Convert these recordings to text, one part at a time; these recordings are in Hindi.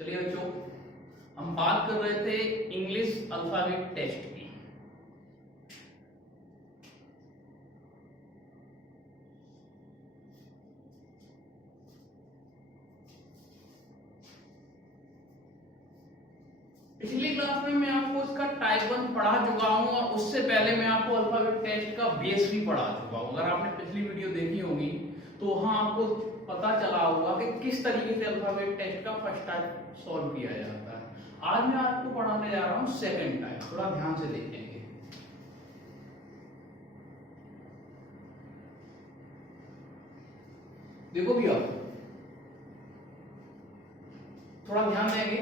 चलिए बच्चों, हम बात कर रहे थे इंग्लिश अल्फाबेट टेस्ट की। पिछली क्लास में मैं आपको इसका टाइप 1 पढ़ा चुका हूं और उससे पहले मैं आपको अल्फाबेट टेस्ट का बेस भी पढ़ा चुका हूं। अगर आपने पिछली वीडियो देखी होगी तो वहां आपको पता चला होगा कि किस तरीके से अल्फाबेट टेस्ट का फर्स्ट टाइप सॉल्व किया जाता है। आज मैं आपको पढ़ाने जा रहा हूं सेकंड टाइप। थोड़ा ध्यान से देखेंगे। देखो भैया, थोड़ा ध्यान देंगे।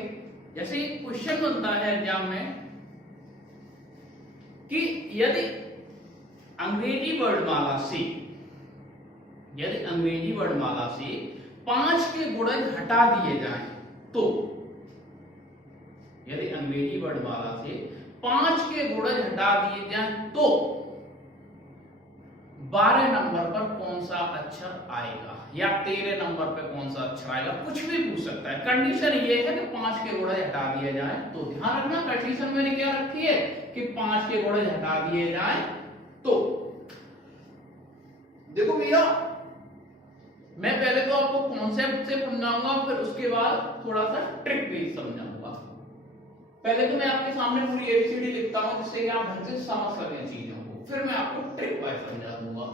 जैसे क्वेश्चन बनता है एग्जाम में कि यदि अंग्रेजी वर्णमाला से 5 के गुणज हटा दिए जाएं तो, यदि अंग्रेजी वर्णमाला से 5 के गुणज हटा दिए जाएं तो 12 नंबर पर कौन सा अक्षर आएगा या 13 नंबर पर कौन सा अक्षर आएगा, कुछ भी पूछ सकता है। कंडीशन ये है कि 5 के गुणज हटा दिए जाएं तो, ध्यान रखना कंडीशन मैंने क्या रखी है कि 5 के गुणज हटा दिए जाएं तो। देखो भैया, मैं पहले तो आपको कॉन्सेप्ट से समझाऊंगा, फिर उसके बाद थोड़ा सा ट्रिक भी समझाऊंगा। पहले तो मैं आपके सामने पूरी एबीसीडी लिखता हूं जिससे कि आप ढंग से समझ सकें चीजों को, फिर मैं आपको ट्रिक वाइज समझा दूंगा।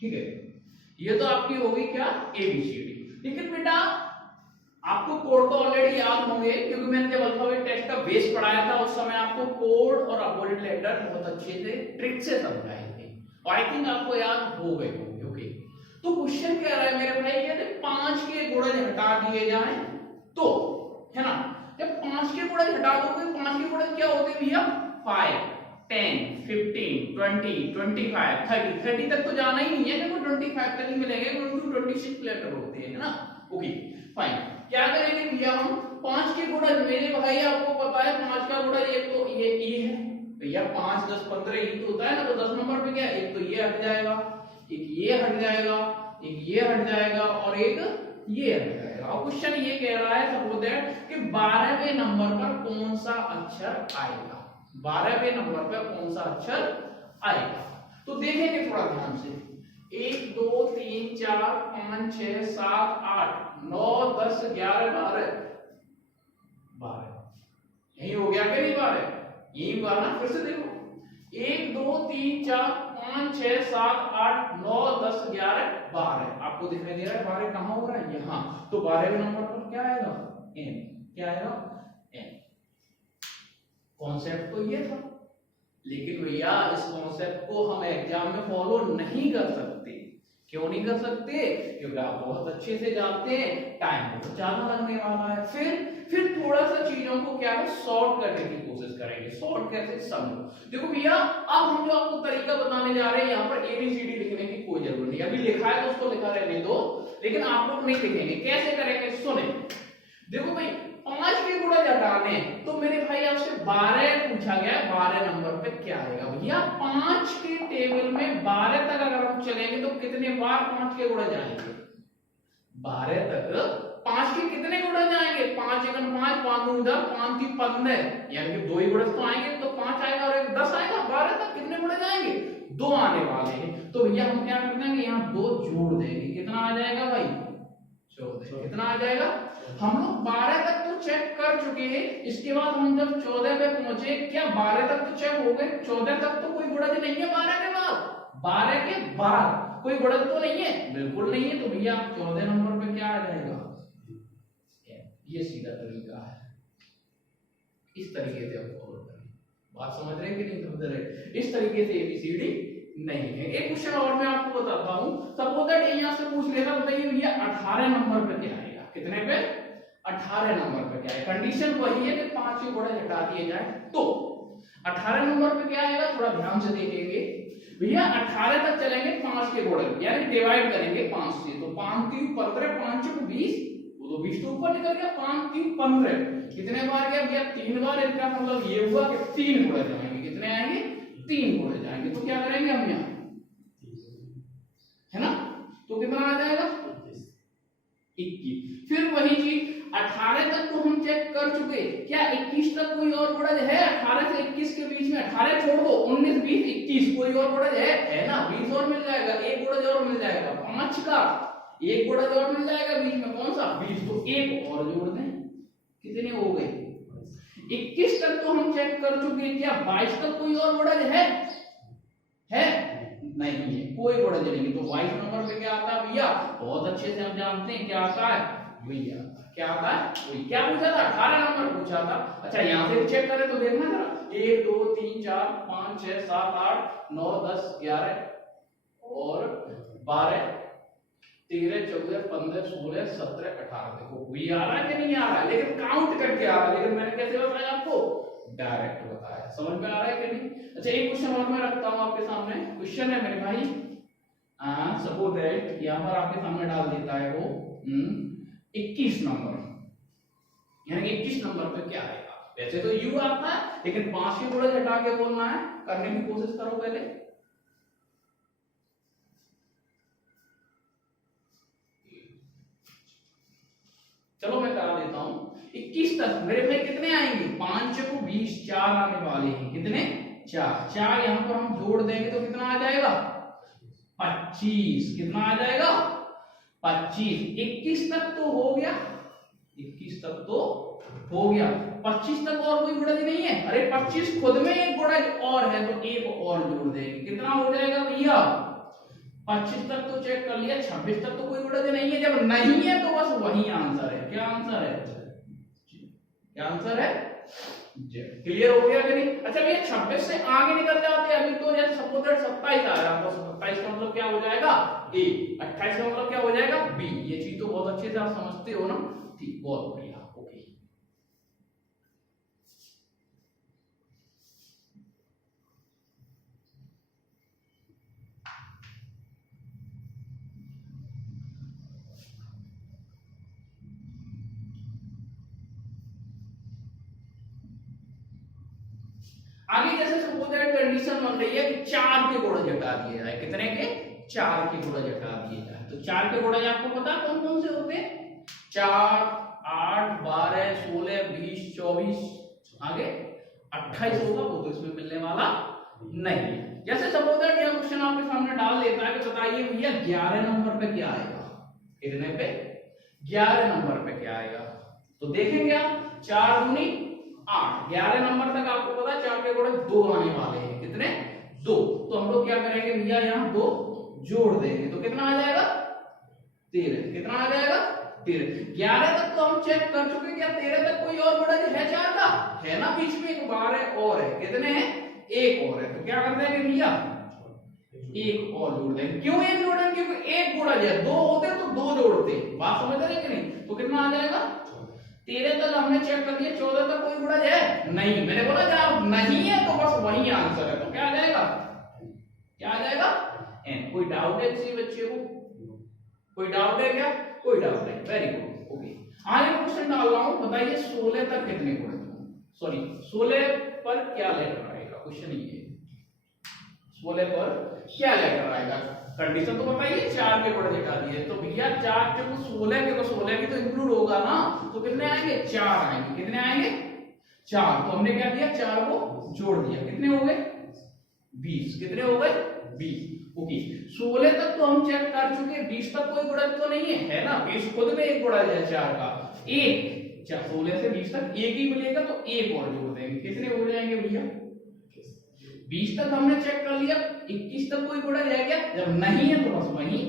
ठीक है, ये तो आपकी होगी क्या एबीसीडी। लेकिन बेटा आपको कोड तो ऑलरेडी याद होंगे, क्योंकि मैंने जब अल्फाबेट टेस्ट का बेस पढ़ाया था उस समय आपको कोड और अपोजिट लेटर बहुत अच्छे से ट्रिक से समझाए थे और आई थिंक आपको याद हो गए होंगे। ओके, तो क्वेश्चन कह रहा है मेरे भाई, यदि 5 के गुणज हटा दिए जाएं तो, है ना, जब 5 के गुणज हटा दोगे, 5 के गुणज क्या होते हैं भैया, 5 10 15 20 25 30 तक तो जाना ही नहीं है, देखो 25 तक ही मिलेंगे क्योंकि 26 लेटर होते हैं, है ना। ओके फाइन, क्या करेंगे भैया हम 5 के गुणज, मेरे भाई आपको पता है 5 का गुणज एक तो ये ई है भैया, 5 10 15 ई तो होता है ना, तो 10 नंबर पे क्या, एक तो ये हट जाएगा, एक ये हट जाएगा, एक ये हट जाएगा और एक ये हट जाएगा। और क्वेश्चन ये कह रहा है सपोज दैट कि 12वें नंबर पर कौन सा अक्षर आएगा, 12वें नंबर पर कौन सा अक्षर आएगा। तो देखेंगे थोड़ा ध्यान से, 1 2 3 4 5 6 7 8 9 10 11 12 यही हो गया कि नहीं, 12 यही हुआ ना। फिर से देखो 1 2 3 4 5 6 7 8 9 10 11 12 आपको दिखाई दे रहा है 12 कहां हो रहा है, यहां। तो 12वें नंबर पर क्या आएगा, एन। क्या आएगा, एन। कॉन्सेप्ट तो ये था, लेकिन भैया इस कॉन्सेप्ट को हम एग्जाम में फॉलो नहीं कर सकते। क्यों नहीं कर सकते, क्योंकि आप बहुत अच्छे से जानते हैं टाइम बहुत ज्यादा लगने वाला है। फिर थोड़ा सा चीजों को क्या है सॉर्ट करने की कोशिश करेंगे। सॉर्ट कैसे, समझो। देखो भैया, अब हम जो आपको तरीका बताने जा रहे हैं, यहाँ पर एबीसीडी लिखने की कोई जरूरत नहीं। अभी लिखा है तो उसको लिखा रहने दो, लेकिन आप लोग नहीं लिखेंगे। कैसे करेंगे, सुने। देखो भाई, 5 के गुणज हटाने, तो मेरे भाई आपसे 12 पूछा गया, 12 नंबर पे क्या आएगा भैया। 5 के टेबल में 12 तक अगर हम चलेंगे तो कितने बार 5 के गुणज आएंगे, 12 तक 5 के कितने गुणज आएंगे, 5 1 5 5 2 10 5 3 15, यानी कि 2 ही गुणज तो आएंगे, तो 5 आएगा और 1 10 आएगा। 12 तक कितने गुणज आएंगे, 2 आने वाले हैं। तो भैया हम क्या कर देंगे, यहाँ 2 जोड़ देंगे, कितना आ जाएगा भाई, 14। कितना आ जाएगा, हम लोग 12 तक तो चेक कर चुके हैं। इसके बाद हम जब 14 पे पहुंचे, क्या 12 तक तो चेक हो गए, 14 तक तो कोई गुणज नहीं है, 12 के बाद 12 के बाद कोई गुणज तो नहीं है, बिल्कुल नहीं है। तो भैया 14 नंबर पे क्या आ जाएगा, ये सीधा तरीका है। इस तरीके से आप फॉलो करें। बात समझ रहे हैं कि नहीं समझ रहे, इस तरीके से एबीसीडी नहीं है। एक क्वेश्चन और मैं आपको बताता हूं, सपोज दैट यहां से पूछ लेगा, बताइए भैया 18 नंबर पे क्या आएगा, कितने पे, 18 नंबर पे क्या है। कंडीशन वही है कि 5 के गुणज हटा दिए जाए तो 18 नंबर पे क्या आएगा, थोड़ा ध्यान से देखेंगे भैया 18 तक चलेंगे 5 के गुणन, यानी डिवाइड करेंगे 5 से, तो 5 3 15, 5 चौक 20, वो तो 20 तो ऊपर निकल गया, 5 3 15 कितने बार गया भैया 3 बार, इसका मतलब ये हुआ कि 3 गुणे जाएंगे, कितने आएंगे 3 गुणे जाएंगे, तो क्या करेंगे हम यहाँ, है ना, तो कितना आ जाएगा 21। फिर वही चीज 18 तक तो हम चेक कर चुके, क्या 21 तक कोई और गुणज है 18 से 21 के बीच में, 18 छोड़ दो 19 20 21 कोई और गुणज है ना, 20 और मिल जाएगा, एक गुणज और मिल जाएगा 5 का, एक गुणज और मिल जाएगा बीच में, कौन सा 20, तो एक और जोड़ दें, कितने हो गए 21 तक तो हम चेक कर चुके, क्या 22 तक कोई और गुणज है नहीं है, कोई गुणज नहीं, तो 22 नंबर पे क्या आता है भैया, बहुत अच्छे से हम जानते हैं क्या आता है भैया, क्या आता है वही, क्या पूछा था 18 नंबर पूछा था। अच्छा यहाँ से चेक करें तो देखना जरा, 1 2 3 4 5 6 7 8 9 10 11 और 12 13 14 15 16 17 18, देखो वही आ रहा है कि नहीं आ रहा है, लेकिन काउंट करके आ रहा है, लेकिन मैंने कैसे बताया आपको, डायरेक्ट बताया, समझ में आ रहा है कि नहीं। अच्छा एक क्वेश्चन और मैं रखता हूं आपके सामने, क्वेश्चन है मेरे भाई, सपोज दैट यहां पर आपके सामने डाल देता है वो 21 नंबर, यानी 21 नंबर पे क्या आएगा, वैसे तो यू आता है, लेकिन 5 के गुणज हटा के बोलना है, करने की कोशिश करो पहले। चलो मैं करा देता हूं, 21 तक मेरे भाई कितने आएंगे, 5 को 20 4 आने वाले हैं, कितने 4 यहां पर हम जोड़ देंगे तो कितना आ जाएगा 25, कितना आ जाएगा 25, 21 तक तो हो गया, 21 तक तो हो गया, 25 तक और कोई गुणज नहीं है, अरे 25 खुद में एक गुणज और है तो एक और जोड़ देंगे, कितना हो जाएगा भैया 25 तक तो चेक कर लिया, 26 तक तो कोई गुणज नहीं है, जब नहीं है तो बस वही आंसर है, क्या आंसर है, क्या आंसर है, क्लियर हो गया कि नहीं। अच्छा भैया 26 से आगे निकल जाते हैं, अभी तो जैसे सपोज 27 आ रहा है, तो 27 का मतलब क्या हो जाएगा ए, 28 का मतलब क्या हो जाएगा बी, ये चीज तो बहुत अच्छे से आप समझते हो ना, ठीक बहुत बढ़िया, ओके। आगे जैसे सपोज दैट कंडीशन बन रही है कि 4 के गुणज हटा दिए जाए, कितने के 4 के गुणज हटा दिए जाए, तो 4 के गुणज आपको पता कौन कौन से होते हैं, 4 8 12 16 20 24, आगे 28 होगा, वो तो इसमें मिलने वाला नहीं है। जैसे सपोज दैट ये क्वेश्चन आपके सामने डाल देता है कि बताइए भैया 11 नंबर पे क्या आएगा, कितने पे 11 नंबर पे क्या आएगा, तो देखेंगे आप 4 दूनी 8, 11 नंबर तक आपको पता है 4 के गुणज 2 आने वाले हैं, कितने 2, तो हम लोग क्या करेंगे भैया यहाँ 2 जोड़ देंगे, तो कितना आ जाएगा 13, कितना आ जाएगा 13, 11 तक तो हम चेक कर चुके, क्या 13 तक कोई और गुणज है 4 का, है ना, बीच में एक 12 और है, कितने हैं एक और है, तो क्या कर देंगे भैया एक और जोड़ देंगे, क्यों एक जोड़ेंगे, क्योंकि एक गुणज है, 2 होते तो 2 जोड़ते, बात समझ रहे हैं कि नहीं, तो कितना आ जाएगा 13 तक हमने चेक कर लिया, 14 तक कोई गुणज है नहीं, मैंने बोला जब नहीं है तो बस वही आंसर है, तो क्या आ जाएगा, क्या आ जाएगा एन। कोई डाउट है किसी बच्चे को, कोई डाउट है क्या, कोई डाउट नहीं, वेरी गुड, ओके। आगे क्वेश्चन डाल रहा हूं, बताइए 16 तक कितने गुणज, सॉरी 16 पर क्या लेटर आएगा, क्वेश्चन ये 16 पर क्या लेटर आएगा, कंडीशन तो बताइए 4 के गुणज हटा दिए, तो भैया 4 जब 16 के तो 16 भी तो इंक्लूड होगा ना, तो कितने आएंगे 4 आएंगे, कितने आएंगे 4, तो हमने क्या किया 4 को जोड़ दिया, कितने हो गए 20, कितने हो गए 20, ओके। 16 तक तो हम चेक कर चुके, 20 तक कोई गुणज तो नहीं है ना, 20 खुद में एक गुणज है 4 का, एक 16 से 20 तक एक ही मिलेगा, तो एक और जोड़ देंगे, कितने हो जाएंगे भैया 20 तक हमने चेक कर लिया, 21 तक कोई गुणज है क्या, जब नहीं है तो बस वही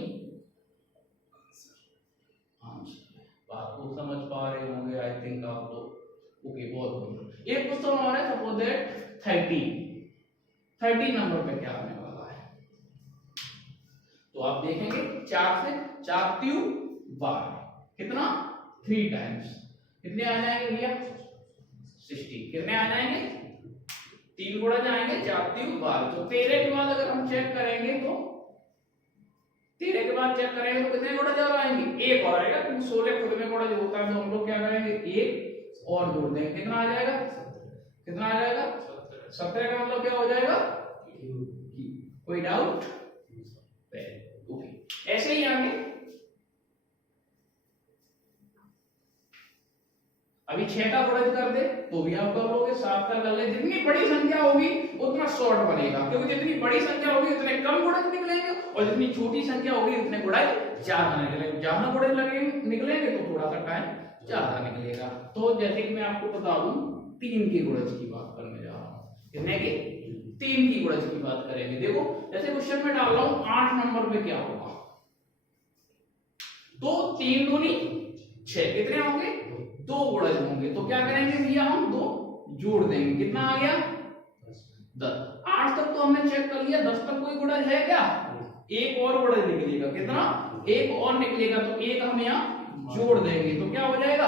बात को समझ पा रहे होंगे आई थिंक आप तो, ओके बहुत बढ़िया। एक क्वेश्चन और है, सपोज दैट 30 नंबर पे क्या आने वाला है, तो आप देखेंगे 4 से 4 3 12, कितना 3 टाइम्स, कितने आ जाएंगे भैया 60, कितने आ जाएंगे 3 गुणा जाएंगे 4 3 12। तो 13 के बाद अगर हम चेक करेंगे तो 13 के बाद चेक करेंगे तो कितने गुणा और आएंगे? एक और आएगा, क्योंकि 16 खुद में गुणा जो होता है तो हम लोग क्या करेंगे? एक और जोड़ देंगे। कितना आ जाएगा? कितना आ जाएगा? 17 का मतलब क्या हो जाएगा? कोई डाउट? ओके, ऐसे ही आगे अभी 6 का गुणज कर दे तो भी आप कर लोगे, 7 का कर ले। जितनी बड़ी संख्या होगी उतना शॉर्ट बनेगा, क्योंकि जितनी बड़ी संख्या होगी उतने कम गुणज निकलेंगे और जितनी छोटी संख्या होगी उतने गुणज ज्यादा निकलेंगे। ज्यादा गुणज निकलेंगे तो थोड़ा सा टाइम ज्यादा निकलेगा। तो जैसे कि मैं आपको बता दूं 3 की गुणज की बात करने जा रहा हूं। कितने की? 3 की गुणज की बात करेंगे। देखो जैसे क्वेश्चन में डाल रहा हूं 8 नंबर पे क्या होगा, तो 3 दूनी 6, कितने होंगे? 2 गुणज होंगे। तो क्या करेंगे भैया? हम 2 जोड़ देंगे। कितना आ गया? 10। 8 तक तो हमने चेक कर लिया, 10 तक कोई गुणज है क्या? एक और गुणज निकलेगा। कितना? एक और निकलेगा, तो एक हम यहाँ जोड़ देंगे तो क्या हो जाएगा?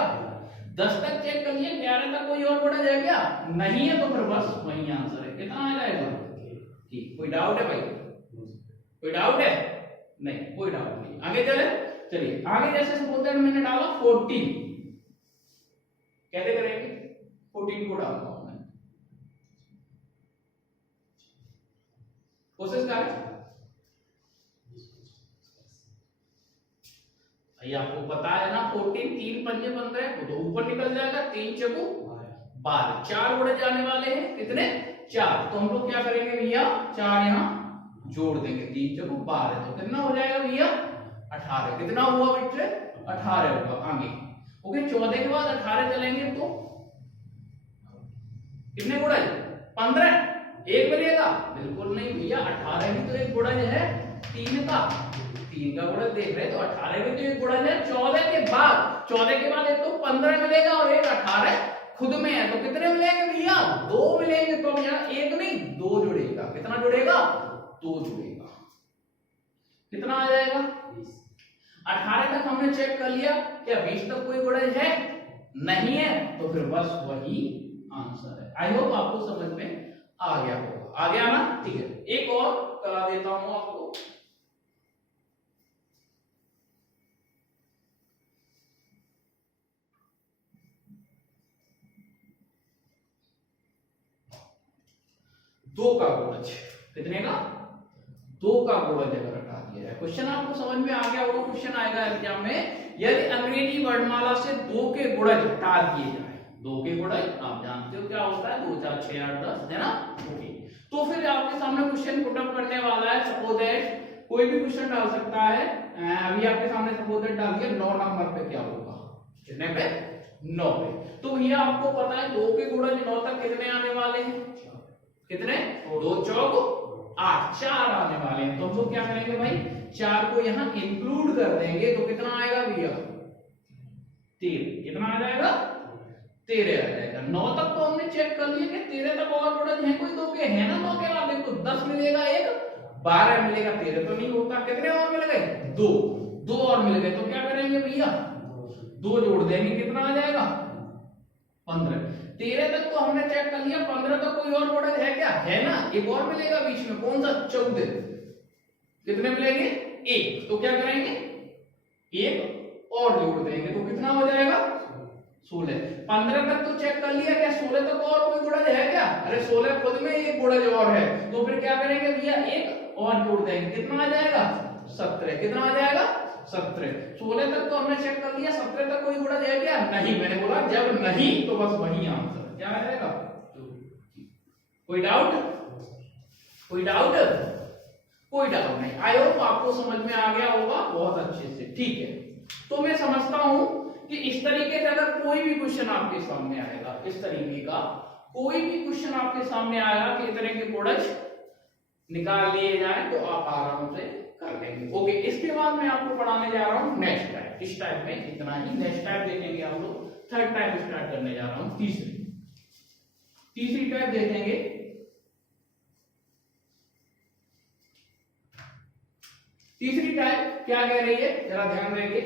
10 तक चेक कर लिया, 11 तक कोई और गुणज है क्या? नहीं है, तो फिर बस वही आंसर है। कितना आ जाएगा? ठीक। कोई डाउट है भाई? कोई डाउट है? नहीं, कोई डाउट नहीं। आगे चले, चलिए आगे। जैसे सपोज दैट मैंने डाला 14, कैसे करेंगे? 14 को डालना हमने, कोशिश करें। ये आपको पता है ना, 14 3 पंजे 15 वो तो ऊपर निकल जाएगा। 3 चौको 12, 4 गुणे जाने वाले हैं। कितने? 4। तो हम लोग क्या करेंगे भैया? 4 यहाँ जोड़ देंगे। 3 चौको 12, तो कितना हो जाएगा भैया? 18। कितना हुआ बेटे? 18 होगा। आगे ओके, 14 के बाद 18 चलेंगे तो कितने गुणज? 15। एक मिलेगा? बिल्कुल नहीं भैया, 18 भी तो एक गुणज है 3 का। 3 का गुणज देख रहे तो 18 भी तो एक गुणज है। 14 के बाद एक तो 15 मिलेगा और एक 18 खुद में है, तो कितने मिलेंगे भैया? 2 मिलेंगे। तो यहाँ एक नहीं 2 जुड़ेगा। कितना जुड़ेगा? 2 जुड़ेगा। कितना आ जाएगा? 18 तक हमने चेक कर लिया, क्या 20 तक कोई गुणज है? नहीं है, तो फिर बस वही आंसर है। आई होप आपको समझ में आ गया होगा। आ गया ना? ठीक है, एक और करा देता हूं आपको। दो का गुणज, कितने का? 2 का गुणज अगर हटा दिया जाए, क्वेश्चन आपको समझ में आ गया होगा। क्वेश्चन आएगा एग्जाम में, यदि अंग्रेजी वर्णमाला से 2 के गुणज हटा दिए जाए। 2 के गुणज आप जानते हो क्या होता है? 2 4 6 8 10, है ना? ओके, तो फिर आपके सामने क्वेश्चन पुट अप करने वाला है। सपोज दैट कोई भी क्वेश्चन डाल सकता है। अभी आपके सामने सपोज दैट डाल दिया 9 नंबर पे क्या होगा? कितने पे? 9 पे। तो भैया आपको पता है 2 के गुणज 9 तक कितने आने वाले हैं? कितने? 2 चौक 8, 4 आने वाले हैं। तो हम लोग क्या करेंगे भाई? 4 को यहाँ इंक्लूड कर देंगे तो कितना आएगा भैया? 13। कितना आ जाएगा? 13 आ जाएगा। 9 तक तो हमने चेक कर लिया कि 13 तक और गुणज है कोई? 2 के है ना? 9 के बाद देखो 10 मिलेगा, एक 12 मिलेगा, 13 तो नहीं होता। कितने और मिल गए? 2 और मिल गए। तो क्या करेंगे भैया? 2 जोड़ देंगे। कितना आ जाएगा? 15। 13 तक तो हमने चेक कर लिया, 15 तक कोई और गुणज है क्या? है ना? एक और मिलेगा बीच में, कौन सा? 14। कितने मिलेंगे? 1। तो क्या करेंगे? एक और जोड़ देंगे तो कितना हो जाएगा? 16। 15 तक तो चेक कर लिया, क्या 16 तक और कोई गुणज है क्या? अरे 16 खुद में एक गुणज और है, तो फिर क्या करेंगे भैया? एक और जोड़ देंगे। कितना आ जाएगा? 17। कितना आ जाएगा? 17। 16 तक तो हमने चेक कर लिया, 17 तक कोई गुणज है क्या? नहीं। मैंने बोला जब नहीं तो बस वही आंसर क्या आ जाएगा? कोई डाउट? कोई डाउट? कोई डाउट नहीं। आई होप आपको समझ में आ गया होगा बहुत अच्छे से। ठीक है, तो मैं समझता हूं कि इस तरीके से अगर कोई भी क्वेश्चन आपके सामने आएगा, इस तरीके का कोई भी क्वेश्चन आपके सामने आएगा कि इतने के गुणज निकाल लिए जाए तो आप आराम से कर लेंगे। ओके, इसके बाद मैं आपको पढ़ाने जा रहा हूं नेक्स्ट टाइप। इस टाइप में इतना ही। नेक्स्ट टाइप देखेंगे हम लोग, थर्ड टाइप स्टार्ट करने जा रहा हूं। तीसरी टाइप देखेंगे। तीसरी टाइप क्या कह रही है, जरा ध्यान देंगे।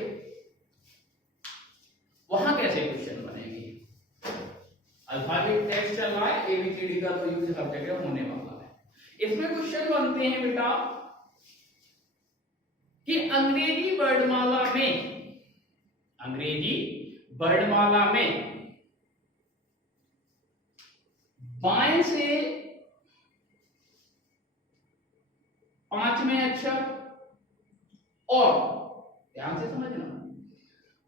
वहां कैसे क्वेश्चन बनेंगे? अल्फाबेट टेस्ट चल रहा है, एबीसीडी का तो यूज हर जगह होने वाला है। इसमें क्वेश्चन बनते हैं बेटा कि अंग्रेजी वर्णमाला में बाएं से 5वें अक्षर और, ध्यान से समझना,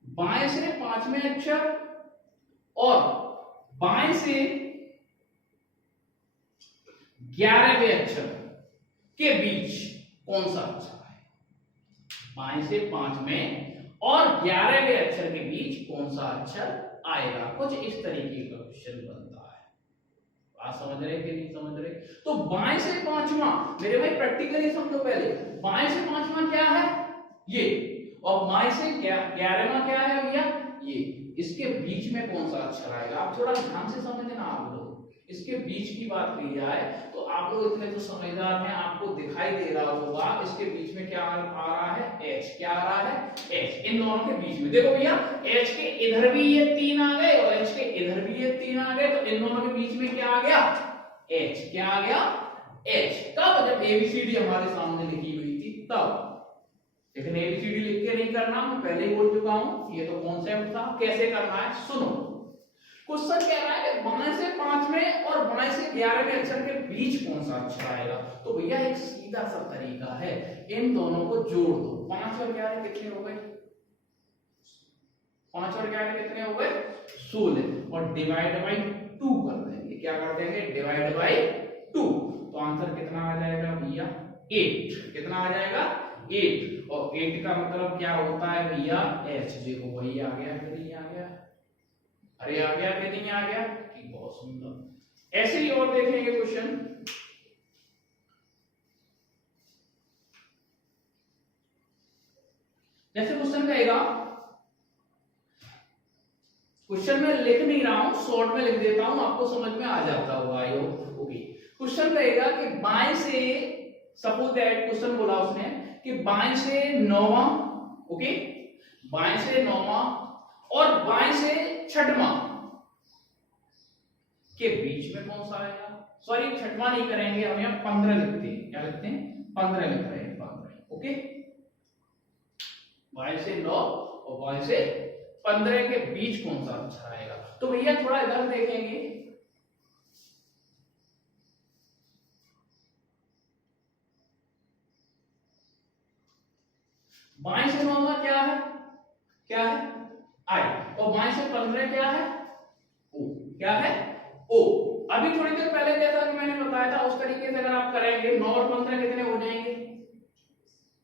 बाएं से 5वें अक्षर और बाएं से 11वें अक्षर के बीच कौन सा अक्षर है? बाएं से 5वें और 11वें अक्षर के बीच कौन सा अक्षर आएगा? कुछ इस तरीके का क्वेश्चन बनता है। बात समझ रहे कि नहीं समझ रहे? तो बाएं से 5वां, मेरे भाई प्रैक्टिकली समझो पहले, बाएं से 5वां क्या है? ये, और बाएं से 11वां क्या है भैया? ये। इसके बीच में कौन सा अक्षर आएगा? आप थोड़ा ध्यान से समझना। आप लोग इसके बीच की बात की जाए तो आप लोग इतने तो समझदार हैं, आपको दिखाई दे रहा होगा इसके बीच में क्या आ रहा है? एच। क्या आ रहा है? एच। इन दोनों के बीच में देखो भैया, एच के इधर भी ये 3 आ गए और एच के इधर भी ये 3 आ गए, तो इन दोनों के बीच में क्या आ गया? एच। क्या आ गया? एच। कब? जब एबीसीडी हमारे सामने लिखी हुई थी तब। लेकिन एबीसीडी लिख के नहीं करना, मैं पहले ही बोल चुका हूं, ये तो कॉन्सेप्ट था। कैसे करना है सुनो। क्वेश्चन कह रहा है कि बाएं से 5वें और बाएं से 11वें अक्षर के बीच कौन सा अक्षर आएगा? तो भैया एक सीधा सा तरीका है, इन दोनों को जोड़ दो। 5 और 11 कितने हो गए? 5 और 11 कितने हो गए? 16। और डिवाइड बाई 2 कर देंगे। क्या कर देंगे? Divide by 2। तो आंसर कितना आ जाएगा भैया? 8। कितना आ जाएगा? 8। और 8 का मतलब क्या होता है भैया? एच। देखो वही आ गया कि नहीं आ गया? अरे आ गया कि नहीं आ गया? कि बहुत सुंदर। ऐसे ही और देखेंगे क्वेश्चन। जैसे क्वेश्चन कहेगा, क्वेश्चन में लिख नहीं रहा हूं, शॉर्ट में लिख देता हूं, आपको समझ में आ जाता होगा। आयो ओके। क्वेश्चन कहेगा कि बाएं से, सपोज दैट क्वेश्चन बोला उसने कि बाएं से 9वां, ओके, बाएं से 9वां और बाएं से 6वां के बीच में कौन सा आएगा? सॉरी 6वां नहीं करेंगे हम, यहां 15 लिखते हैं। क्या लिखते हैं? 15 लिख रहे हैं। 15, ओके। बाएं से 9 और बाएं से 15 के बीच कौन सा अक्षर आएगा? तो भैया थोड़ा इधर देखेंगे। बाएं से 9 क्या है? क्या है? आई। और बाएं से 15 क्या है? ओ। क्या है? ओ। अभी थोड़ी देर पहले जैसा कि मैंने बताया था उस तरीके से अगर आप करेंगे, 9 और 15 कितने हो जाएंगे?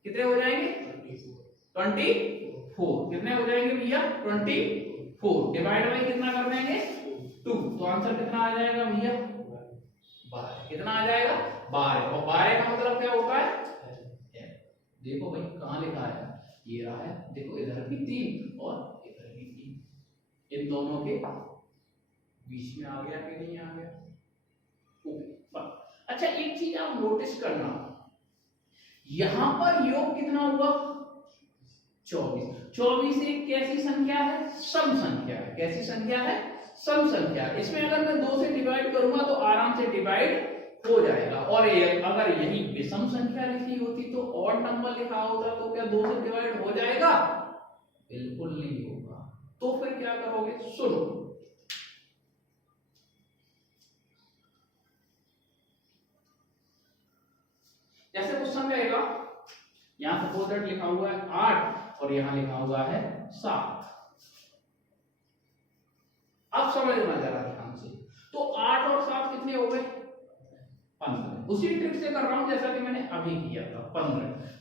कितने हो जाएंगे? 24। कितने हो जाएंगे भैया? 24। डिवाइड बाई कितना कर देंगे? 2। तो आंसर कितना आ जाएगा भैया? 12। कितना आ जाएगा? 12। और 12 का मतलब क्या होता है? देखो भाई कहां लिखा है? ये रहा है, देखो इधर भी 3 और इधर भी 3, इन दोनों के बीच में आ गया कि नहीं आ गया? ओके। अच्छा एक चीज आप नोटिस करना, यहां पर योग कितना हुआ? 24। 24 एक कैसी संख्या है? सम संख्या है। कैसी संख्या है? सम संख्या। इसमें अगर मैं 2 से डिवाइड करूंगा तो आराम से डिवाइड हो जाएगा। और अगर यही विषम संख्या लिखी होती तो ऑड नंबर लिखा होता तो क्या 2 से डिवाइड हो जाएगा? बिल्कुल नहीं होगा। तो फिर क्या करोगे? सुनो, जैसे क्वेश्चन रहेगा, यहां सपोज दैट लिखा हुआ है 8 और यहां लिखा हुआ है 7। अब समझना जरा ध्यान से। तो 8 और 7 कितने हो गए? 15। उसी ट्रिक से कर रहा हूं जैसा कि मैंने अभी किया था।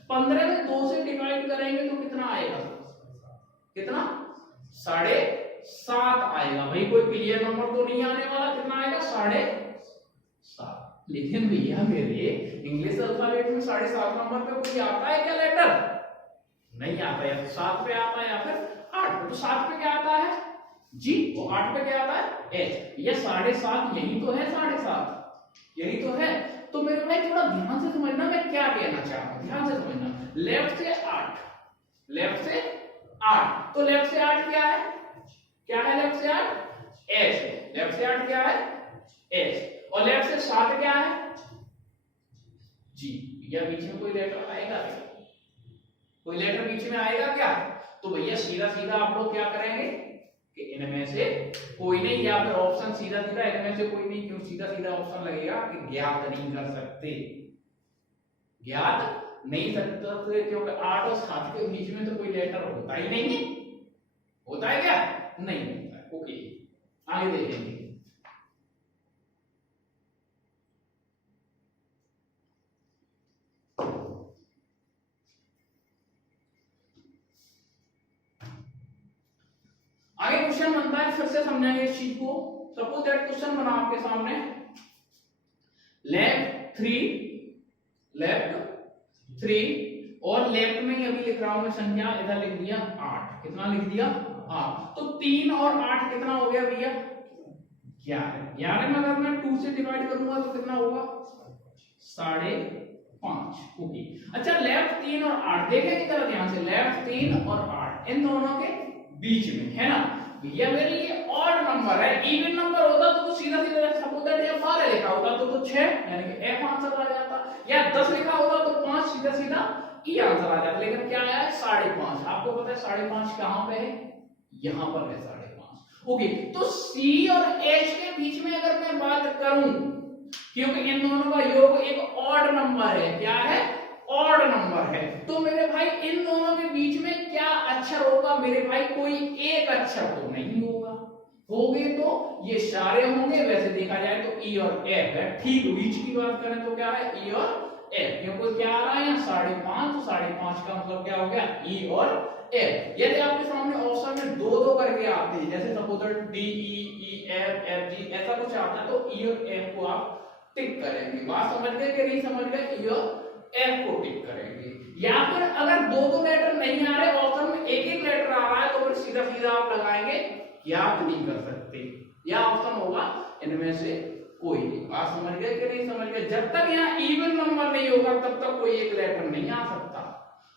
15 में 2 से डिवाइड करेंगे तो कितना आएगा? कितना? 7.5 आएगा। भाई कोई क्लियर नंबर तो नहीं आने वाला। कितना आएगा? 7.5। लेकिन भैया मेरे इंग्लिश अल्फाबेट में 7.5 नंबर पे कोई आता है क्या लेटर? नहीं आता है। या तो 7 पे आता है या फिर 8 पे। तो 7 पे क्या आता है जी? वो 8 पे क्या आता है? एच। ये 7.5 यही तो है। 7.5 यही तो है। तो मेरे भाई थोड़ा ध्यान से समझना मैं क्या कहना चाह रहा हूं। ध्यान से समझना। लेफ्ट से 8, लेफ्ट से 8, तो लेफ्ट से 8 क्या है? क्या है लेफ्ट से 8? एच। लेफ्ट से 8 क्या है एच, और लेफ्ट से 7 क्या है जी। या बीच में कोई लेटर आएगा क्या, कोई लेटर बीच में आएगा क्या, तो भैया सीधा सीधा आप लोग क्या करेंगे कि इनमें से कोई नहीं, या फिर ऑप्शन सीधा सीधा इनमें से कोई नहीं, क्यों सीधा सीधा ऑप्शन लगेगा कि ज्ञात नहीं कर सकते, ज्ञात नहीं सकते, क्योंकि 8 और 7 के बीच में तो कोई लेटर होता ही नहीं है, होता है क्या, नहीं होता है। ओके आगे देखेंगे। आगे क्वेश्चन बनता है, फिर से समझाएंगे इस चीज को। सपोज दैट क्वेश्चन बना आपके सामने, लेफ्ट 3 और लेफ्ट में ही अभी लिख रहा हूं मैं संख्या, इधर लिख दिया 8, कितना लिख दिया 8, तो 3 और 8 कितना हो गया भैया 11, 11 में अगर मैं 2 से डिवाइड करूंगा तो कितना होगा 5.5। ओके अच्छा, लेफ्ट 3 और 8 देखेंगे जरा ध्यान से, लेफ्ट 3 और 8 इन दोनों के बीच में है ना भैया, मेरे लिए ऑड नंबर है, इवन नंबर होता तो सीधा सीधा सपोज दैट ये 12 लिखा होता तो 6 यानी कि एफ आंसर आ जाता, या 10 लिखा होता तो 5 सीधा सीधा ई आंसर आ जाता, लेकिन क्या आया है 5.5। आपको पता है 5.5 कहां पे है, यहां पर है 5.5। ओके तो सी और एच के बीच में अगर मैं बात करूं, क्योंकि इन दोनों का योग एक ऑड नंबर है, क्या है ऑड नंबर है, तो मेरे भाई इन दोनों के बीच में क्या अक्षर होगा मेरे भाई, कोई एक अक्षर तो नहीं होगा, होगे तो ये सारे होंगे, वैसे देखा जाए तो ई और एफ है, ठीक बीच की बात करें तो क्या है ई और एफ, क्योंकि क्या आ रहा है यहाँ 5.5, तो 5.5 का मतलब क्या हो गया ई और एफ। यदि आपके सामने ऑप्शन में 2-2 करके आते हैं, जैसे suppose D E F F G ऐसा कुछ आता है, तो ई और एफ को आप टिक करेंगे, बात समझ गए कि नहीं समझ गए, ई और एफ को टिक करेंगे। या फिर अगर 2-2 लेटर नहीं आ रहे, ऑप्शन में एक लेटर आ रहा है, तो फिर सीधा सीधा आप लगाएंगे याद नहीं कर सकते, या ऑप्शन होगा इनमें से कोई नहीं। बात समझ गए कि नहीं समझ गए, जब तक यहाँ इवन नंबर नहीं होगा तब तक कोई एक लेटर नहीं आ सकता,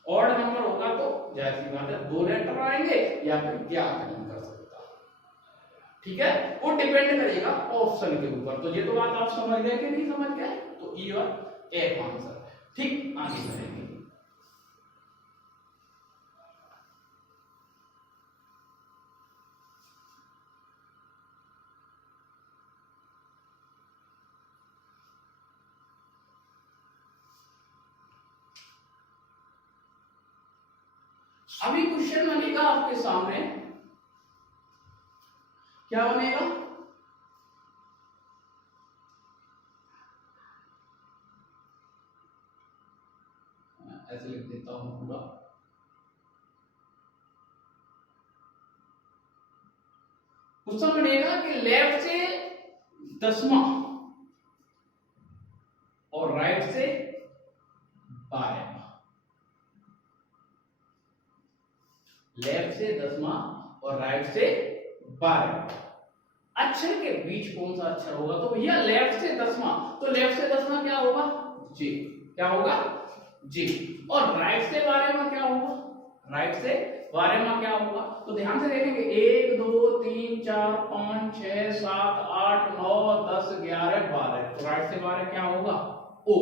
ऑड नंबर होगा तो जैसी बात है 2 लेटर आएंगे, या फिर याद नहीं कर सकता, ठीक है, वो डिपेंड करेगा ऑप्शन के ऊपर। तो ये तो बात आप समझ गए कि नहीं समझ गए, तो ई और एफ आंसर, ठीक आगे बढ़ेंगे। अभी क्वेश्चन बनेगा आपके सामने, क्या बनेगा, ऐसे लिख देता हूं पूरा, क्वेश्चन बनेगा कि लेफ्ट से 10वां और राइट से 12वां, लेफ्ट से 10वां और राइट से 12वां, अक्षर के बीच कौन सा अक्षर होगा, तो भैया लेफ्ट से 10वां, तो लेफ्ट से 10वां क्या होगा जी, क्या होगा जी, और राइट से 12वां क्या होगा, राइट से 12वां क्या होगा, तो ध्यान से देखेंगे 1 2 3 4 5 6 7 8 9 10 11 12, तो राइट से 12 क्या होगा ओ,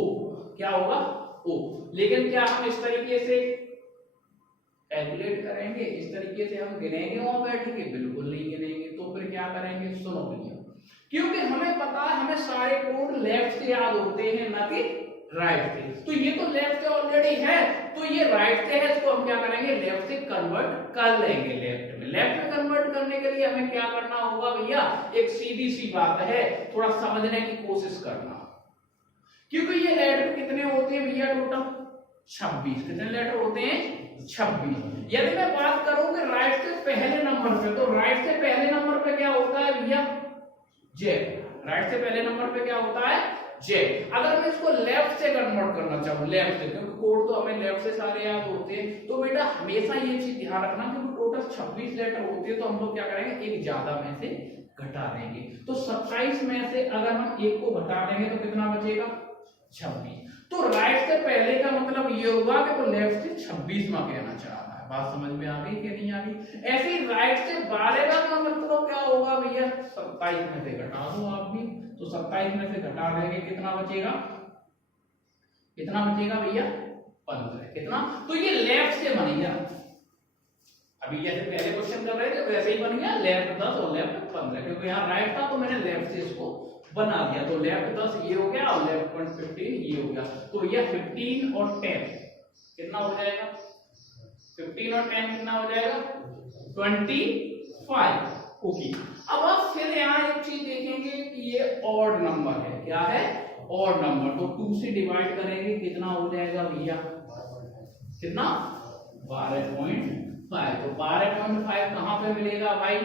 क्या होगा ओ। लेकिन क्या हम इस तरीके से कैलकुलेट करेंगे, इस तरीके से हम गिनेंगे वहां बैठ के, बिल्कुल नहीं गिनेंगे, तो फिर क्या करेंगे, सुनो भैया, क्योंकि हमें पता है हमें सारे कोड लेफ्ट से याद होते हैं ना कि राइट से, तो ये तो लेफ्ट से ऑलरेडी है, तो ये राइट से है, इसको हम क्या करेंगे लेफ्ट से कन्वर्ट कर लेंगे लेफ्ट में। लेफ्ट में कन्वर्ट करने के लिए हमें क्या करना होगा भैया, एक सीधी सी बात है, थोड़ा समझने की कोशिश करना, क्योंकि ये लेटर कितने होते हैं भैया टोटल 26, कितने लेटर होते हैं 26। यदि मैं बात करूं कि राइट से पहले नंबर पे, तो राइट से पहले नंबर पे क्या होता है भैया जेड, राइट से पहले नंबर पे क्या होता है जेड। अगर मैं इसको लेफ्ट से कन्वर्ट करना चाहूं, लेफ्ट से, क्योंकि कोड तो हमें लेफ्ट से सारे याद होते हैं, तो बेटा हमेशा ये चीज ध्यान रखना, क्योंकि टोटल 26 लेटर होते हैं, तो हम लोग क्या करेंगे एक ज्यादा में से घटा देंगे, तो 27 में से अगर हम एक को घटा देंगे तो कितना बचेगा 26। तो राइट से पहले का मतलब ये होगा कि वो लेफ्ट से 26वां कहना चाह रहा है, बात समझ में आ गई कि नहीं आ गई? ऐसे ही राइट से 12 का मतलब क्या होगा भैया? 27 में से घटा दो आप भी, तो 27 में से घटा देंगे कितना बचेगा? कितना बचेगा भैया? 15। कितना? तो ये लेफ्ट से बन गया, अभी जैसे पहले क्वेश्चन कर रहे थे वैसे ही बन गया, लेफ्ट 10 और लेफ्ट 15, क्योंकि यहाँ राइट था तो मैंने लेफ्ट से इसको बना दिया, तो लेफ्ट 10 ये हो गया और लेफ्ट 15 ये हो गया। तो ये 15 और 10 कितना हो जाएगा? 15 और 10 कितना हो जाएगा? 25। ओके, अब आप फिर यहाँ एक चीज देखेंगे कि ये ऑड नंबर है। क्या है? Odd number. तो 2 से डिवाइड करेंगे कितना हो जाएगा भैया? कितना? 12.5। तो 12.5 कहां पे मिलेगा भाई?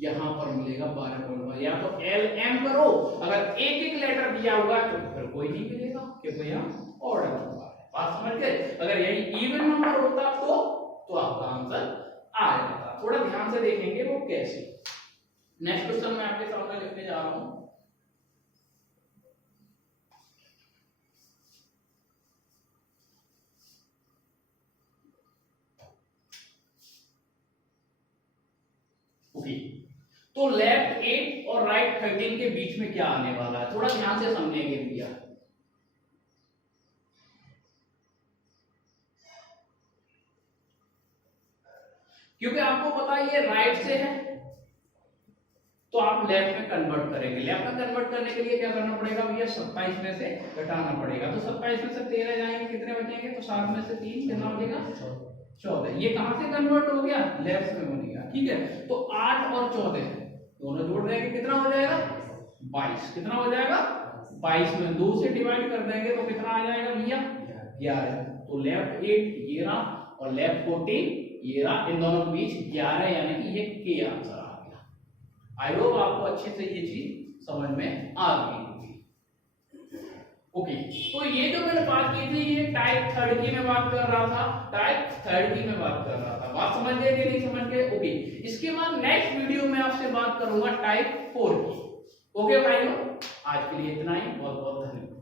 यहां पर मिलेगा 12.5। या तो LM करो, अगर एक एक लेटर दिया हुआ तो फिर कोई नहीं मिलेगा क्योंकि यहाँ ऑड नंबर है। बात समझ गए? अगर यही इवन नंबर होता तो आपका आंसर आ जाता। थोड़ा ध्यान से देखेंगे वो कैसे। नेक्स्ट क्वेश्चन मैं आपके सामने लिखने जा रहा हूं। ओके, तो लेफ्ट 8 और राइट 13 के बीच में क्या आने वाला है? थोड़ा ध्यान से समझेंगे भैया। क्योंकि आपको पता है ये राइट से है तो आप लेफ्ट में कन्वर्ट करेंगे। लेफ्ट में कन्वर्ट करने के लिए क्या करना पड़ेगा भैया? 27 में से घटाना पड़ेगा। तो 27 में से 13 जाएंगे, कितने बचेंगे? तो 7 में से 3 कितना बचेगा? 14। ये कहां से कन्वर्ट हो गया? लेफ्ट में बन गया। ठीक है, तो 8 और 14 दोनों जोड़ देंगे, कितना हो जाएगा? 22। कितना हो जाएगा? 22 में 2 से डिवाइड कर देंगे तो कितना आ जाएगा भैया? 11। तो लेफ्ट 8 ये रहा और लेफ्ट 14 ये रहा, इन दोनों के बीच 11, यानी कि ये के आंसर आ गया। आई होप आपको अच्छे से ये चीज समझ में आ गई होगी। ओके, तो ये जो मैंने बात की थी ये टाइप 3 की मैं बात कर रहा था, टाइप 3 की मैं बात कर रहा था। बात समझ गए कि नहीं समझ गए? ओके, इसके बाद नेक्स्ट वीडियो में आपसे बात करूंगा टाइप 4 की। ओके भाइयों, आज के लिए इतना ही। बहुत बहुत धन्यवाद।